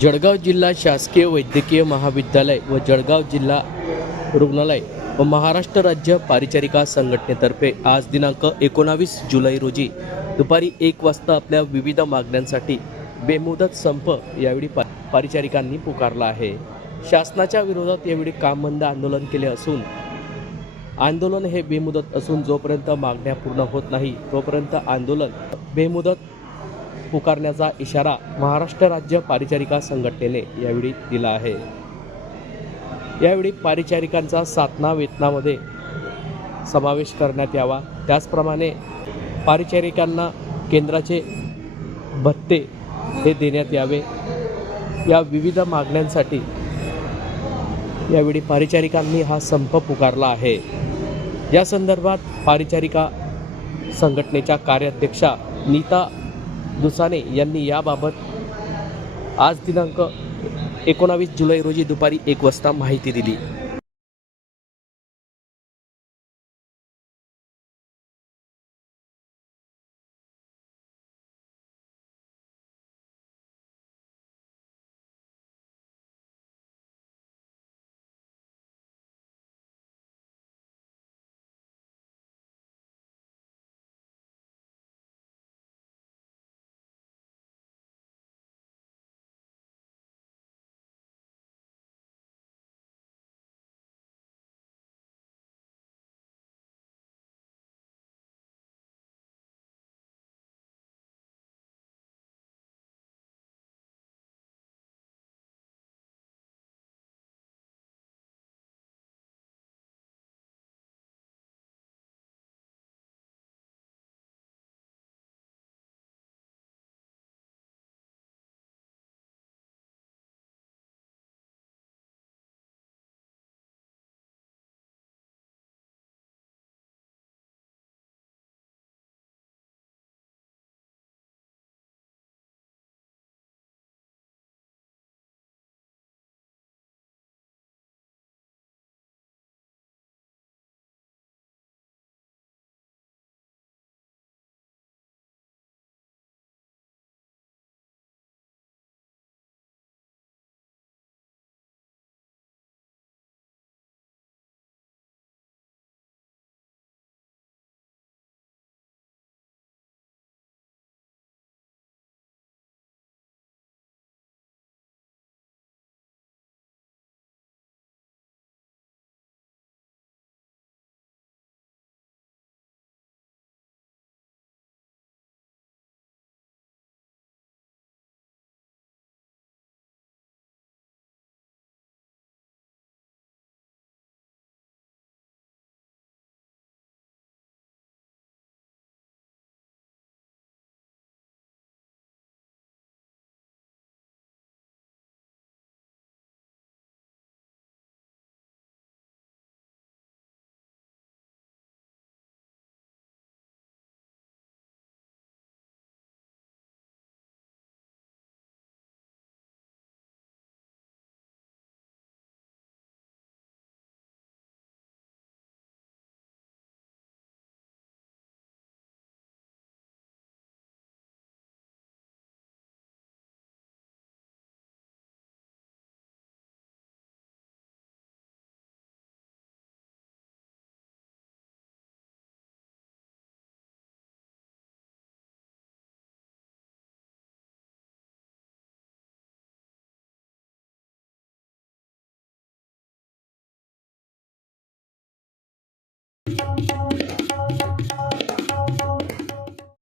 जळगाव जिल्हा शासकीय वैद्यकीय महाविद्यालय व जळगाव जिल्हा रुग्णालय व महाराष्ट्र राज्य पारिचारिका संघटनेतर्फे आज दिनांक एकोणावीस जुलै रोजी दुपारी एक वाजता आपल्या विविध मागण्यांसाठी बेमुदत संप यावेळी पा पारिचारिकांनी पुकारला आहे. शासनाच्या विरोधात यावेळी काम बंद आंदोलन केले असून आंदोलन हे बेमुदत असून जोपर्यंत मागण्या पूर्ण होत नाही तोपर्यंत आंदोलन बेमुदत पुकारण्याचा इशारा महाराष्ट्र राज्य पारिचारिका संघटनेने यावेळी दिला आहे. यावेळी पारिचारिकांचा सातना वेतनामध्ये समावेश करण्यात यावा. त्याचप्रमाणे पारिचारिकांना केंद्राचे भत्ते हे देण्यात यावे. या विविध मागण्यांसाठी यावेळी पारिचारिकांनी हा संप पुकारला आहे. या संदर्भात पारिचारिका संघटनेच्या कार्याध्यक्षा नीता दुसाने यांनी याबाबत आज दिनांक एकोणावीस जुलै रोजी दुपारी एक वाजता माहिती दिली.